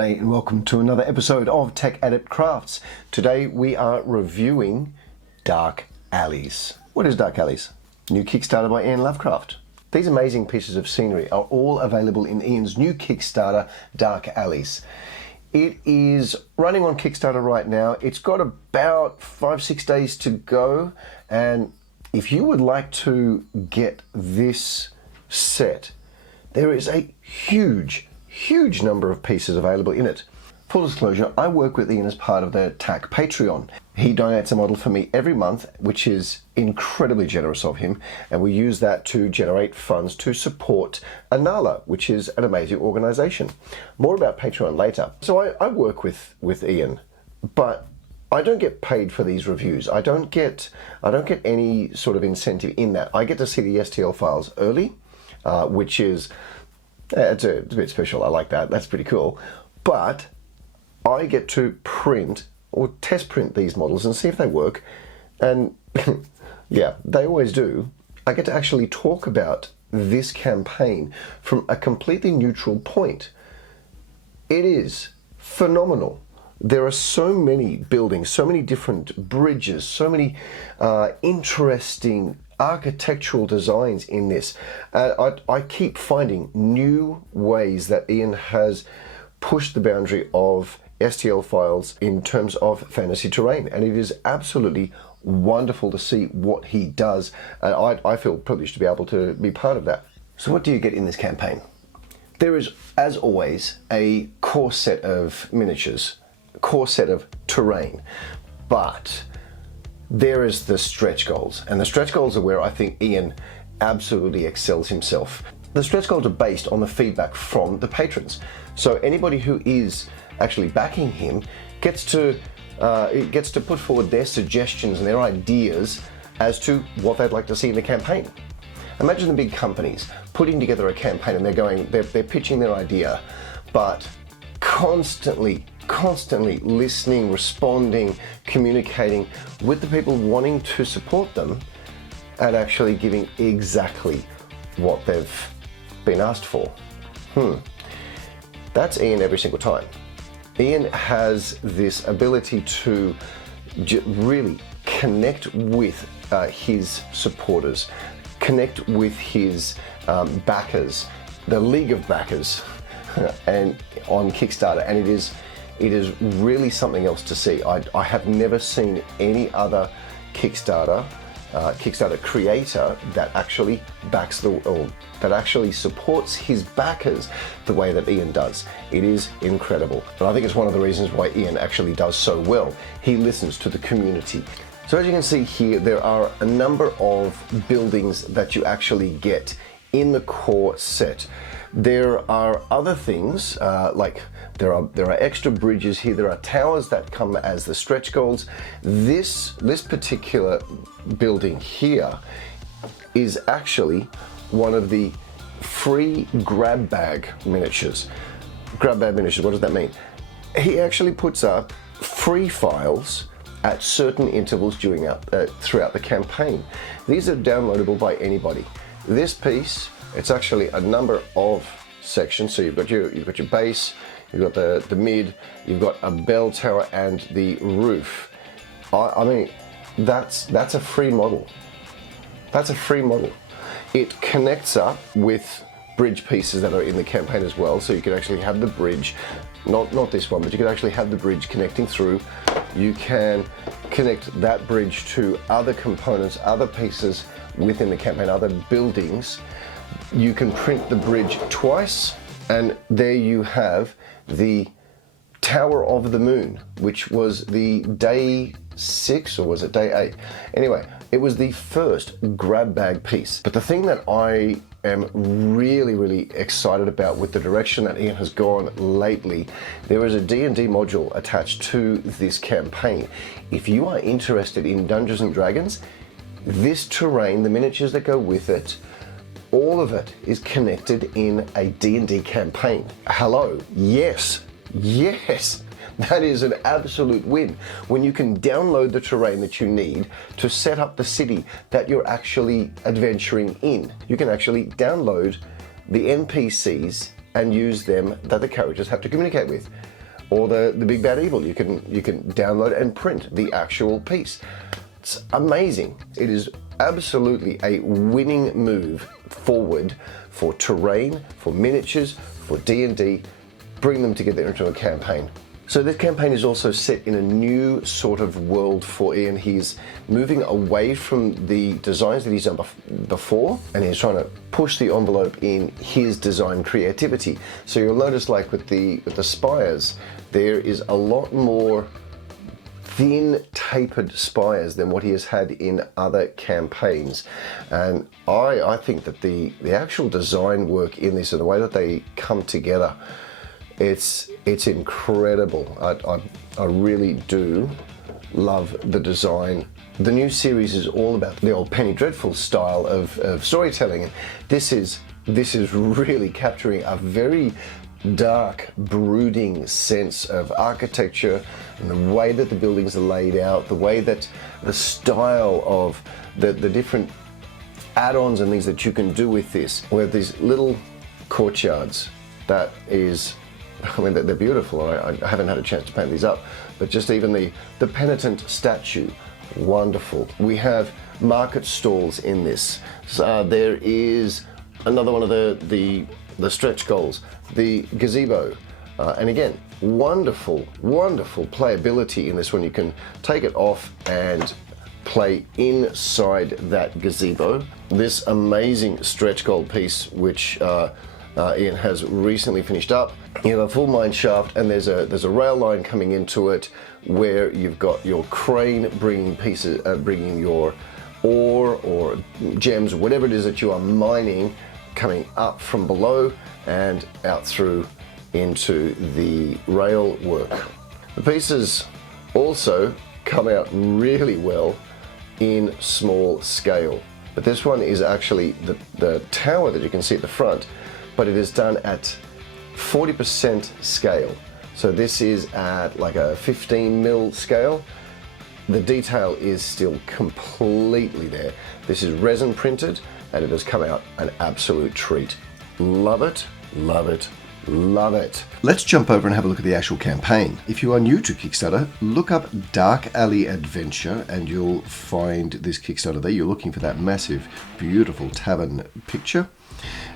G'day and welcome to another episode of Tech Adept Crafts. Today we are reviewing Dark Alleys. What is Dark Alleys? New Kickstarter by Iain Lovecraft. These amazing pieces of scenery are all available in Iain's new Kickstarter, Dark Alleys. It is running on Kickstarter right now. It's got about 5-6 days to go, and if you would like to get this set, there is a huge number of pieces available in it. Full disclosure, I work with Iain as part of the TAC Patreon. He donates a model for me every month, which is incredibly generous of him, and we use that to generate funds to support Anala, which is an amazing organization. More about Patreon later. So I work with Iain, but I don't get paid for these reviews. I don't get any sort of incentive in that. I get to see the STL files early, which is it's a bit special. I like that. That's pretty cool. But I get to print or test print these models and see if they work. And yeah, they always do. I get to actually talk about this campaign from a completely neutral point. It is phenomenal. There are so many buildings, so many different bridges, so many interesting architectural designs in this. I keep finding new ways that Iain has pushed the boundary of STL files in terms of fantasy terrain, and it is absolutely wonderful to see what he does, and I feel privileged to be able to be part of that. So what do you get in this campaign? There is, as always, a core set of miniatures, core set of terrain, but there is the stretch goals, and the stretch goals are where I think Iain absolutely excels himself. The stretch goals are based on the feedback from the patrons. So anybody who is actually backing him gets to put forward their suggestions and their ideas as to what they'd like to see in the campaign. Imagine the big companies putting together a campaign and they're pitching their idea, but constantly listening, responding, communicating with the people wanting to support them and actually giving exactly what they've been asked for. That's Iain every single time. Iain has this ability to really connect with his supporters, connect with his backers, the League of Backers, and on Kickstarter, and it is really something else to see. I have never seen any other Kickstarter creator that actually that actually supports his backers the way that Iain does. It is incredible. And I think it's one of the reasons why Iain actually does so well. He listens to the community. So as you can see here, there are a number of buildings that you actually get in the core set. There are other things, like there are extra bridges here. There are towers that come as the stretch goals. This particular building here is actually one of the free grab bag miniatures. Grab bag miniatures, what does that mean? He actually puts up free files at certain intervals throughout the campaign. These are downloadable by anybody. This piece, it's actually a number of sections. So you've got your base, you've got the mid, you've got a bell tower and the roof. I mean, that's a free model. That's a free model. It connects up with bridge pieces that are in the campaign as well. So you can actually have the bridge, not this one, but you can actually have the bridge connecting through. You can connect that bridge to other components, other pieces within the campaign, other buildings. You can print the bridge twice, and there you have the Tower of the Moon, which was the day 6, or was it day 8? Anyway, it was the first grab bag piece. But the thing that I am really excited about with the direction that Iain has gone lately, there is a D&D module attached to this campaign. If you are interested in Dungeons and Dragons, this terrain, the miniatures that go with it, all of it is connected in a D&D campaign. Hello, yes, that is an absolute win. When you can download the terrain that you need to set up the city that you're actually adventuring in. You can actually download the NPCs and use them that the characters have to communicate with. Or the big bad evil, you can download and print the actual piece. It's amazing. It is absolutely a winning move forward for terrain, for miniatures, for D&D. Bring them together into a campaign. So this campaign is also set in a new sort of world for Iain. He's moving away from the designs that he's done before, and he's trying to push the envelope in his design creativity. So you'll notice, like with the spires, there is a lot more thin tapered spires than what he has had in other campaigns. And I think that the actual design work in this and the way that they come together, it's incredible. I really do love the design. The new series is all about the old Penny Dreadful style of storytelling, and this is really capturing a very dark, brooding sense of architecture and the way that the buildings are laid out, the way that the style of the different add-ons and things that you can do with this. We have these little courtyards that is, I mean, they're beautiful. I haven't had a chance to paint these up, but just even the penitent statue, wonderful. We have market stalls in this. There is another one of the stretch goals, the gazebo, and again, wonderful playability in this one. You can take it off and play inside that gazebo. This amazing stretch goal piece, which Iain has recently finished up. You have a full mine shaft, and there's a rail line coming into it where you've got your crane bringing pieces, bringing your ore or gems, whatever it is that you are mining, coming up from below and out through into the rail work. The pieces also come out really well in small scale, but this one is actually the tower that you can see at the front, but it is done at 40% scale. So this is at like a 15 mil scale. The detail is still completely there. This is resin printed, and it has come out an absolute treat. Love it, love it, love it. Let's jump over and have a look at the actual campaign. If you are new to Kickstarter, look up Dark Alley Adventure and you'll find this Kickstarter there. You're looking for that massive, beautiful tavern picture.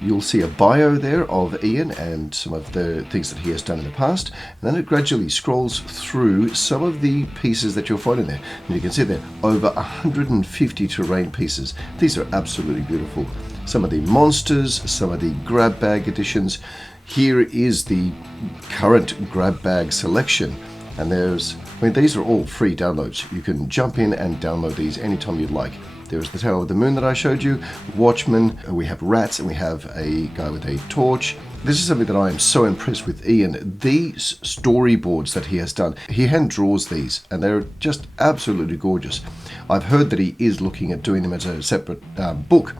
You'll see a bio there of Iain and some of the things that he has done in the past, and then it gradually scrolls through some of the pieces that you'll find in there. And you can see there over 150 terrain pieces. These are absolutely beautiful. Some of the monsters, some of the grab bag editions. Here is the current grab bag selection, and these are all free downloads. You can jump in and download these anytime you'd like. There's the Tower of the Moon that I showed you, Watchmen, we have rats, and we have a guy with a torch. This is something that I am so impressed with Iain. These storyboards that he has done, he hand draws these, and they're just absolutely gorgeous. I've heard that he is looking at doing them as a separate book.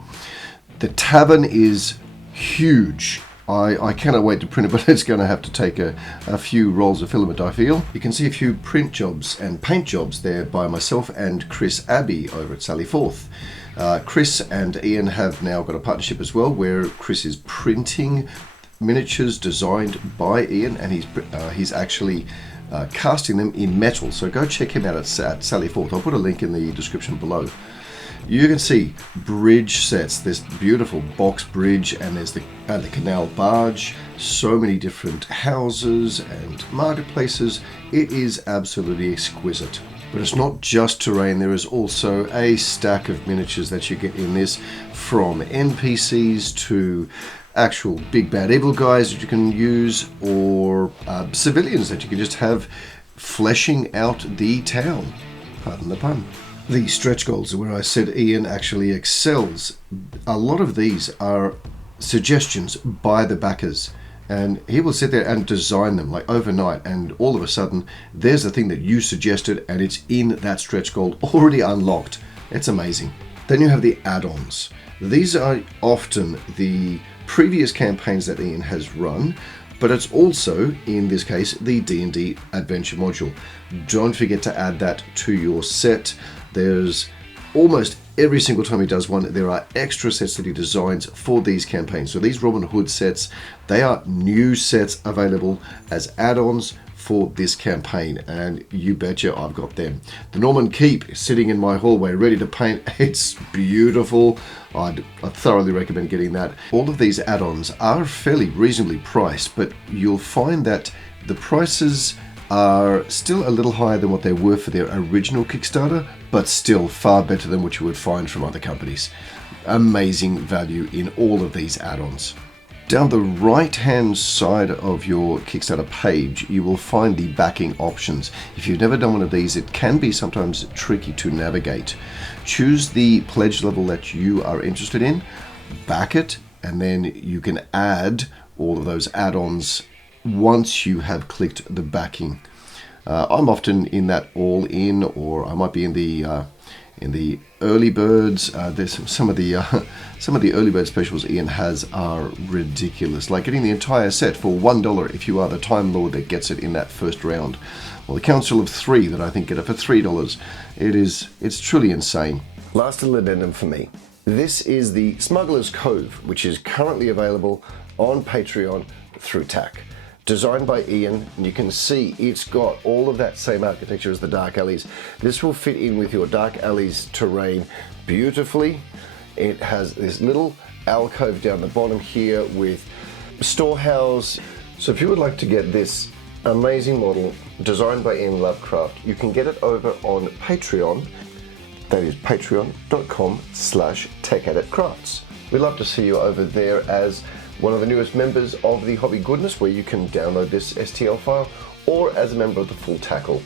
The tavern is huge. I cannot wait to print it, but it's going to have to take a few rolls of filament, I feel. You can see a few print jobs and paint jobs there by myself and Chris Abbey over at Sally Forth. Chris and Iain have now got a partnership as well, where Chris is printing miniatures designed by Iain, and he's actually casting them in metal. So go check him out at Sally Forth. I'll put a link in the description below. You can see bridge sets, this beautiful box bridge, and there's the canal barge, so many different houses and marketplaces. It is absolutely exquisite. But it's not just terrain, there is also a stack of miniatures that you get in this, from NPCs to actual big bad evil guys that you can use, or civilians that you can just have fleshing out the town. Pardon the pun. The stretch goals are where I said Iain actually excels. A lot of these are suggestions by the backers, and he will sit there and design them like overnight, and all of a sudden there's the thing that you suggested and it's in that stretch goal already unlocked. It's amazing. Then you have the add-ons. These are often the previous campaigns that Iain has run, but it's also, in this case, the D&D adventure module. Don't forget to add that to your set. There's almost every single time he does one, there are extra sets that he designs for these campaigns. So these Robin Hood sets, they are new sets available as add-ons for this campaign, and you betcha I've got them. The Norman Keep is sitting in my hallway ready to paint. It's beautiful. I'd thoroughly recommend getting that. All of these add-ons are fairly reasonably priced, but you'll find that the prices are still a little higher than what they were for their original Kickstarter, but still far better than what you would find from other companies. Amazing value in all of these add-ons. Down the right hand side of your Kickstarter page, you will find the backing options. If you've never done one of these, it can be sometimes tricky to navigate. Choose the pledge level that you are interested in, back it, and then you can add all of those add-ons once you have clicked the backing. I'm often in that all in, or I might be in the early birds. There's some of the early bird specials Iain has are ridiculous, like getting the entire set for $1 if you are the Time Lord that gets it in that first round, or the Council of Three that I think get it for $3. It's truly insane. Last little addendum for me. This is the Smugglers Cove, which is currently available on Patreon through TAC. Designed by Iain, and you can see it's got all of that same architecture as the Dark Alleys. This will fit in with your Dark Alleys terrain beautifully. It has this little alcove down the bottom here with storehouse. So if you would like to get this amazing model designed by Iain Lovecraft, you can get it over on Patreon. That is patreon.com/techeditcrafts. We'd love to see you over there as one of the newest members of the Hobby Goodness, where you can download this STL file, or as a member of the Full Tackle,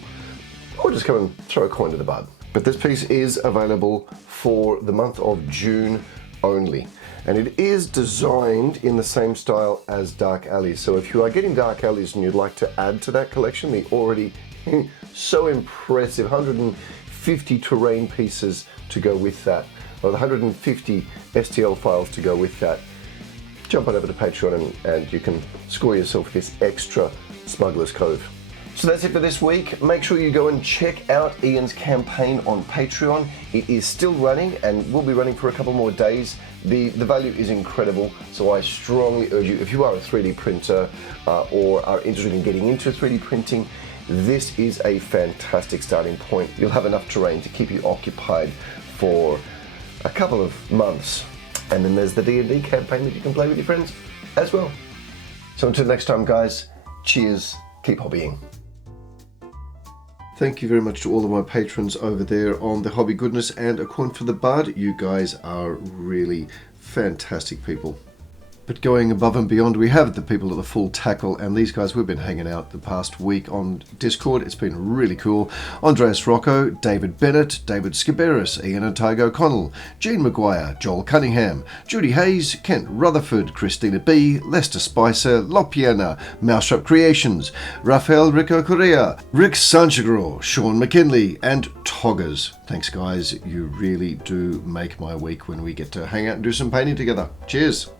or just come and throw a coin to the bud. But this piece is available for the month of June only, and it is designed in the same style as Dark Alleys. So if you are getting Dark Alleys and you'd like to add to that collection, the already so impressive 150 terrain pieces to go with that, or the 150 STL files to go with that, jump on over to Patreon and you can score yourself this extra Smugglers Cove. So that's it for this week. Make sure you go and check out Iain's campaign on Patreon. It is still running and will be running for a couple more days. The value is incredible, so I strongly urge you, if you are a 3D printer or are interested in getting into 3D printing, this is a fantastic starting point. You'll have enough terrain to keep you occupied for a couple of months. And then there's the D&D campaign that you can play with your friends as well. So until next time, guys, cheers, keep hobbying. Thank you very much to all of my patrons over there on the Hobby Goodness and A Coin for the Bud. You guys are really fantastic people. But going above and beyond, we have the people at the Full Tackle, and these guys, we've been hanging out the past week on Discord. It's been really cool. Andreas Rocco, David Bennett, David Skiberis, Ian and Tygo Connell, Gene Maguire, Joel Cunningham, Judy Hayes, Kent Rutherford, Christina B, Lester Spicer, Lopiana, Mousetrap Creations, Rafael Rico Correa, Rick Sanchagro, Sean McKinley, and Toggers. Thanks, guys. You really do make my week when we get to hang out and do some painting together. Cheers.